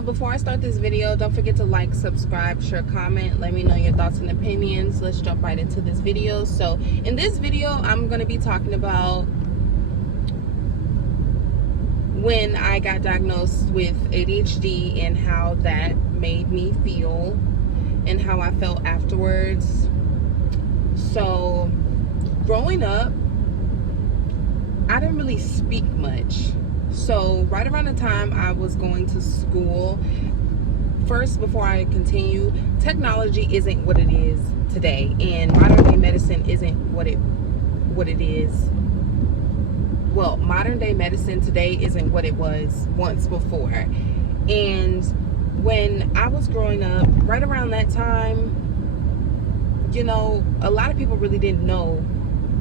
Before I start this video, don't forget to like, subscribe, share, comment. Let me know your thoughts and opinions. Let's jump right into this video. So in this video, I'm going to be talking about when I got diagnosed with ADHD and how that made me feel and how I felt afterwards. So growing up, I didn't really speak much. So right around the time I was going to school, first, before I continue, technology isn't what it is today, and modern day medicine isn't what it is. Well, modern day medicine today isn't what it was once before. And when I was growing up, right around that time, you know, a lot of people really didn't know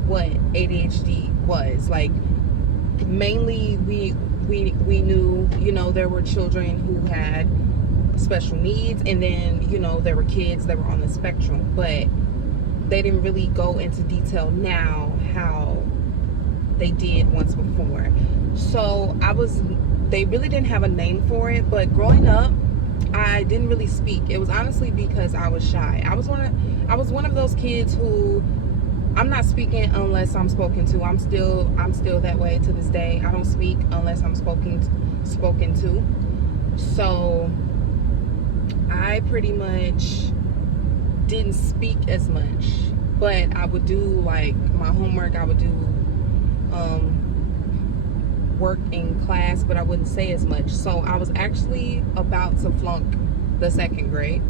what ADHD was. Like, mainly we knew, you know, there were children who had special needs, and then, you know, there were kids that were on the spectrum, but they didn't really go into detail now how they did once before. So they really didn't have a name for it. But growing up, I didn't really speak. It was honestly because I was shy. I was one of those kids who, I'm not speaking unless I'm spoken to. I'm still that way to this day. I don't speak unless I'm spoken to. So I pretty much didn't speak as much, but I would do like my homework. I would do work in class, but I wouldn't say as much. So I was actually about to flunk the second grade.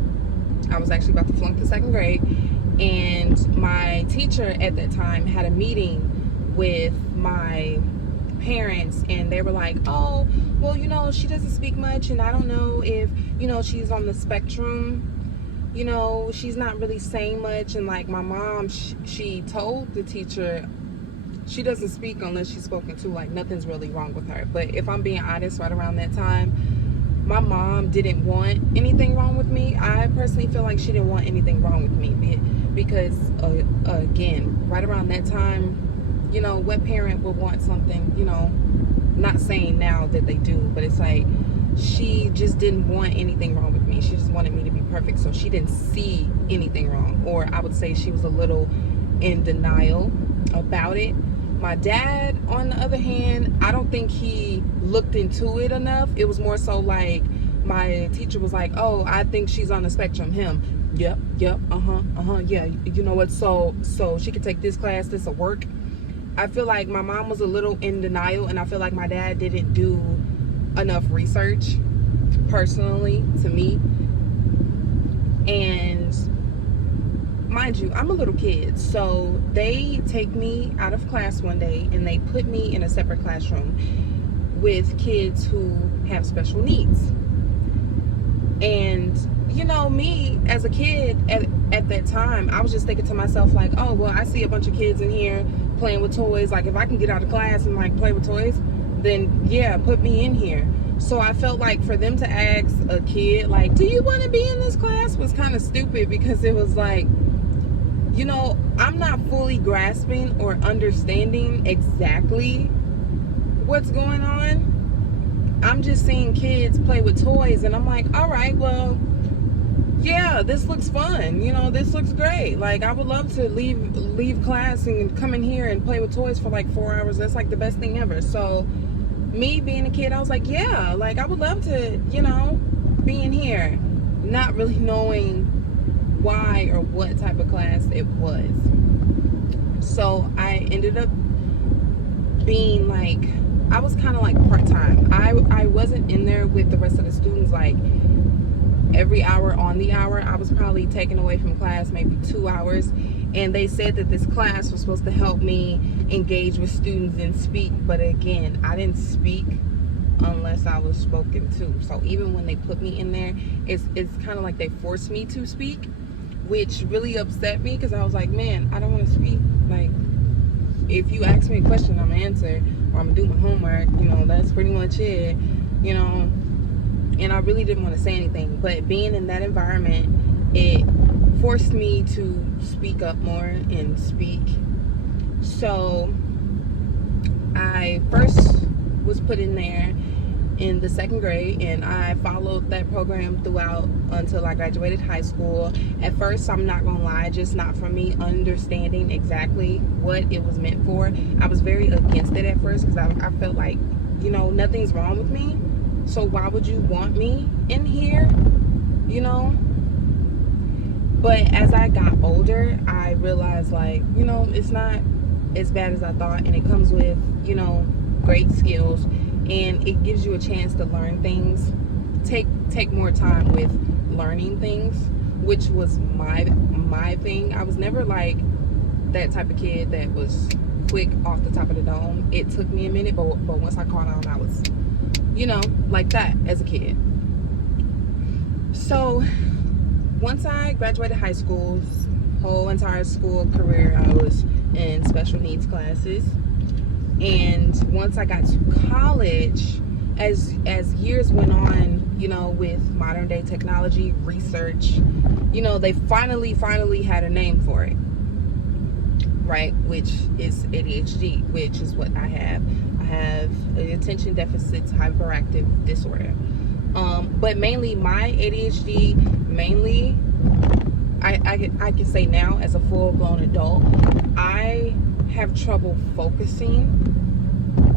And my teacher at that time had a meeting with my parents, and they were like, oh, well, you know, she doesn't speak much, and I don't know if, you know, she's on the spectrum, you know, she's not really saying much. And like my mom, she told the teacher she doesn't speak unless she's spoken to, like nothing's really wrong with her. But if I'm being honest, right around that time, my mom didn't want anything wrong with me. I personally feel like she didn't want anything wrong with me because, again, right around that time, you know, what parent would want something, you know, not saying now that they do, but it's like she just didn't want anything wrong with me. She just wanted me to be perfect, so she didn't see anything wrong. Or I would say she was a little in denial about it. My dad, on the other hand, I don't think he looked into it enough. It was more so like my teacher was like, oh, I think she's on the spectrum. Him, yep, yeah, you know what, so she could take this class, this will work. I feel like my mom was a little in denial, and I feel like my dad didn't do enough research, personally, to me. And mind you, I'm a little kid, so they take me out of class one day and they put me in a separate classroom with kids who have special needs. And, you know, me as a kid at that time, I was just thinking to myself like, oh, well, I see a bunch of kids in here playing with toys. Like, if I can get out of class and like play with toys, then yeah, put me in here. So I felt like for them to ask a kid like, do you want to be in this class, was kind of stupid, because it was like, you know, I'm not fully grasping or understanding exactly what's going on. I'm just seeing kids play with toys, and I'm like, all right, well, yeah, this looks fun. You know, this looks great. Like, I would love to leave class and come in here and play with toys for like 4 hours. That's like the best thing ever. So me being a kid, I was like, yeah, like I would love to, you know, be in here, not really knowing why or what type of class it was. So I ended up being like, I was kind of like part-time. I wasn't in there with the rest of the students like every hour on the hour. I was probably taken away from class maybe 2 hours, and they said that this class was supposed to help me engage with students and speak, but again, I didn't speak unless I was spoken to. So even when they put me in there, it's kind of like they forced me to speak, which really upset me, because I was like, man, I don't want to speak. Like, if you ask me a question, I'm gonna answer, or I'm gonna do my homework, you know, that's pretty much it, you know. And I really didn't want to say anything, but being in that environment, it forced me to speak up more and speak. So I first was put in there, in the 2nd grade, and I followed that program throughout until I graduated high school. At first, I'm not gonna lie, just not for me understanding exactly what it was meant for. I was very against it at first because I felt like, you know, nothing's wrong with me, so why would you want me in here, you know? But as I got older, I realized, like, you know, it's not as bad as I thought, and it comes with, you know, great skills, and it gives you a chance to learn things. Take more time with learning things, which was my thing. I was never like that type of kid that was quick off the top of the dome. It took me a minute, but once I caught on, I was, you know, like that as a kid. So once I graduated high school, whole entire school career, I was in special needs classes. And once I got to college, as years went on, you know, with modern day technology, research, you know, they finally had a name for it, right? Which is ADHD, which is what I have. I have attention deficit hyperactive disorder. But mainly my ADHD, I can say now as a full-blown adult, I have trouble focusing.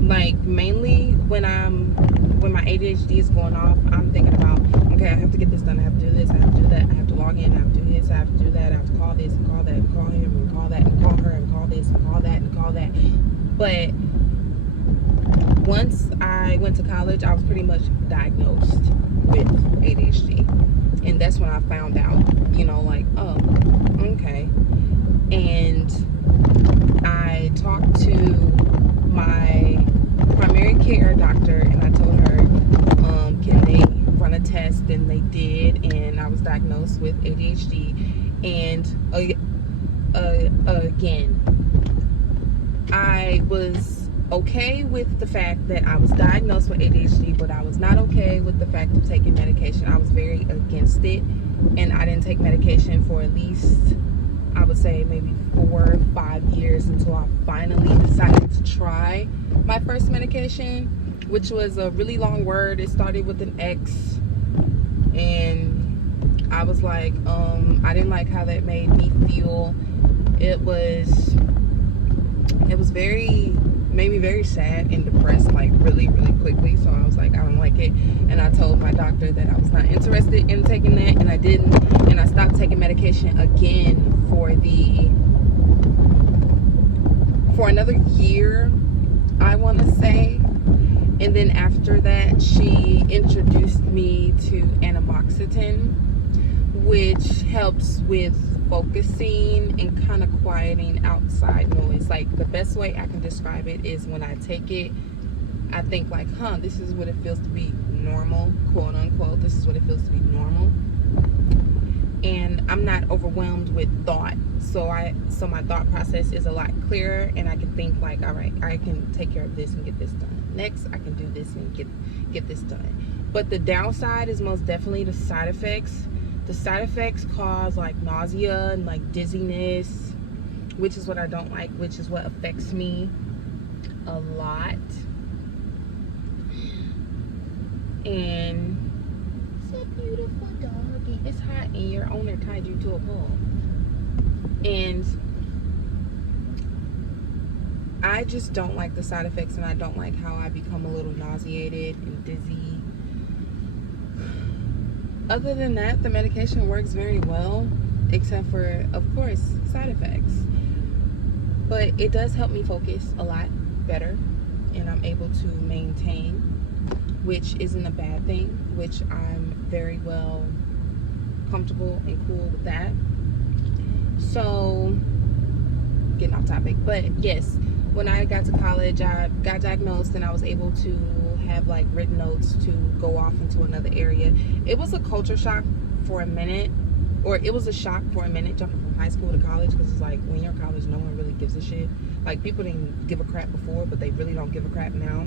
Like, mainly when my ADHD is going off, I'm thinking about, okay, I have to get this done, I have to do this, I have to do that, I have to log in, I have to do this, I have to do that, I have to call this and call that and call him and call that and call her and call this and call that and call that. But once I went to college, I was pretty much diagnosed with ADHD. And that's when I found out, you know, like, oh, okay. And I talked to my primary care doctor, and I told her, can they run a test? And they did, and I was diagnosed with ADHD. And again, I was okay with the fact that I was diagnosed with ADHD, but I was not okay with the fact of taking medication. I was very against it, and I didn't take medication for at least, I would say, maybe 4 or 5 years until I finally decided to try my first medication, which was a really long word. It started with an X, and I was like, I didn't like how that made me feel. It made me very sad and depressed, like really quickly. So I was like, I don't like it, and I told my doctor that I was not interested in taking that, and I didn't, and I stopped taking medication again for another year, I want to say. And then after that, she introduced me to anamoxetin, which helps with focusing and kind of quieting outside noise. Like, the best way I can describe it is when I take it, I think like, this is what it feels to be normal, quote unquote. This is what it feels to be normal. And I'm not overwhelmed with thought. So my thought process is a lot clearer, and I can think like, all right, I can take care of this and get this done. Next, I can do this and get this done. But the downside is most definitely the side effects. The side effects cause like nausea and like dizziness, which is what I don't like, which is what affects me a lot. And it's a beautiful doggy. It's hot, and your owner tied you to a pole. And I just don't like the side effects, and I don't like how I become a little nauseated and dizzy. Other than that, the medication works very well, except for, of course, side effects. But it does help me focus a lot better, and I'm able to maintain, which isn't a bad thing, which I'm very well comfortable and cool with that. So, getting off topic, but yes, when I got to college, I got diagnosed, and I was able to have like written notes to go off into another area. It was a culture shock for a minute, or it was a shock for a minute, jumping from high school to college, because it's like, when you're in college, no one really gives a shit. Like, people didn't give a crap before, but they really don't give a crap now.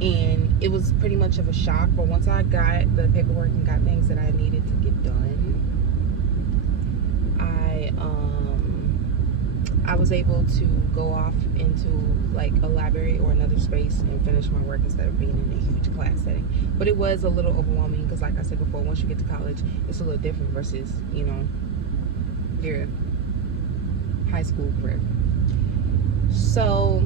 And it was pretty much of a shock, but once I got the paperwork and got things that I needed I was able to go off into like a library or another space and finish my work instead of being in a huge class setting. But it was a little overwhelming because, like I said before, once you get to college, it's a little different versus, you know, your high school career. So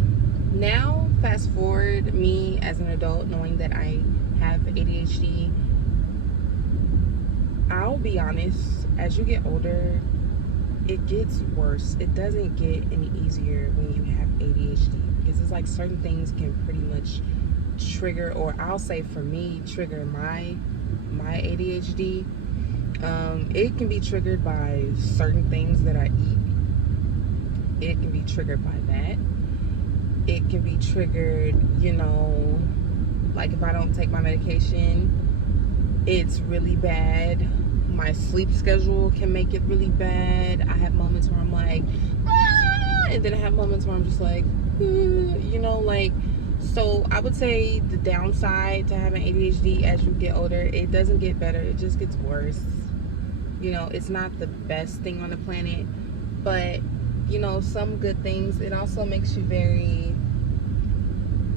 now, fast forward, me as an adult knowing that I have ADHD, I'll be honest, as you get older, it gets worse. It doesn't get any easier when you have ADHD, because it's like certain things can pretty much trigger, or I'll say for me, trigger my ADHD. It can be triggered by certain things that I eat. It can be triggered by that. It can be triggered, you know, like if I don't take my medication, it's really bad. My sleep schedule can make it really bad. I have moments where I'm like, ah! And then I have moments where I'm just like, you know, like, so I would say the downside to having ADHD as you get older, it doesn't get better, it just gets worse. You know, it's not the best thing on the planet, but, you know, some good things. It also makes you very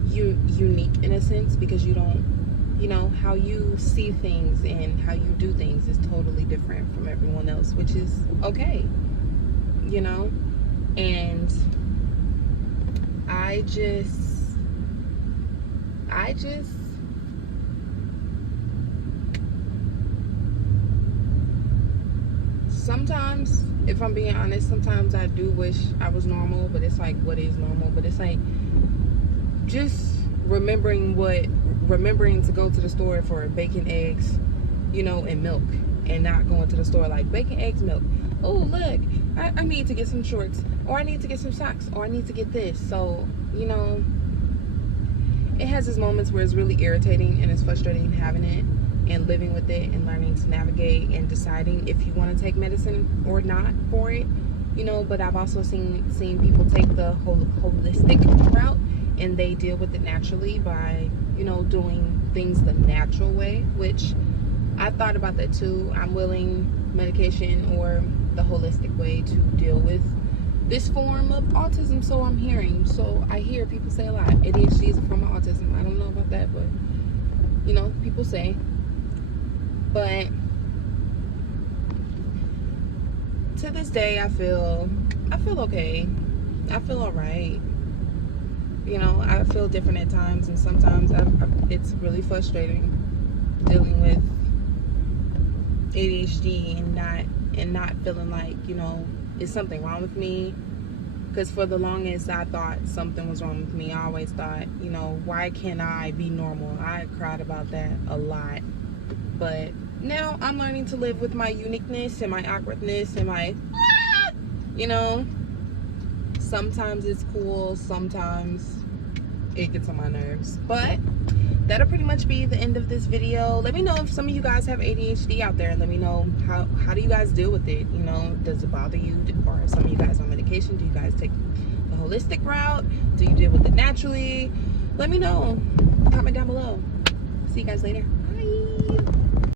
unique in a sense, because you don't, you know, how you see things and how you do things is totally different from everyone else, which is okay, you know. And I just sometimes, if I'm being honest, sometimes I do wish I was normal, but it's like, what is normal? But it's like just remembering to go to the store for bacon, eggs, you know, and milk, and not going to the store like bacon, eggs, milk. Oh, look, I need to get some shorts, or I need to get some socks, or I need to get this. So, you know, it has its moments where it's really irritating and it's frustrating having it and living with it and learning to navigate and deciding if you want to take medicine or not for it, you know. But I've also seen people take the holistic route, and they deal with it naturally by, you know, doing things the natural way, which I thought about that too. I'm willing medication or the holistic way to deal with this form of autism, so I'm hearing. So I hear people say a lot, ADHD is a form of autism. I don't know about that, but, you know, people say. But to this day, I feel okay. I feel all right. You know, I feel different at times, and sometimes it's really frustrating dealing with ADHD and not feeling like, you know, is something wrong with me? Because for the longest, I thought something was wrong with me. I always thought, you know, why can't I be normal? I cried about that a lot. But now I'm learning to live with my uniqueness and my awkwardness and my, you know, sometimes it's cool, sometimes it gets on my nerves. But that'll pretty much be the end of this video. Let me know if some of you guys have ADHD out there, and let me know how do you guys deal with it. You know, does it bother you? Or are some of you guys on medication? Do you guys take the holistic route? Do you deal with it naturally? Let me know. Comment down below. See you guys later. Bye.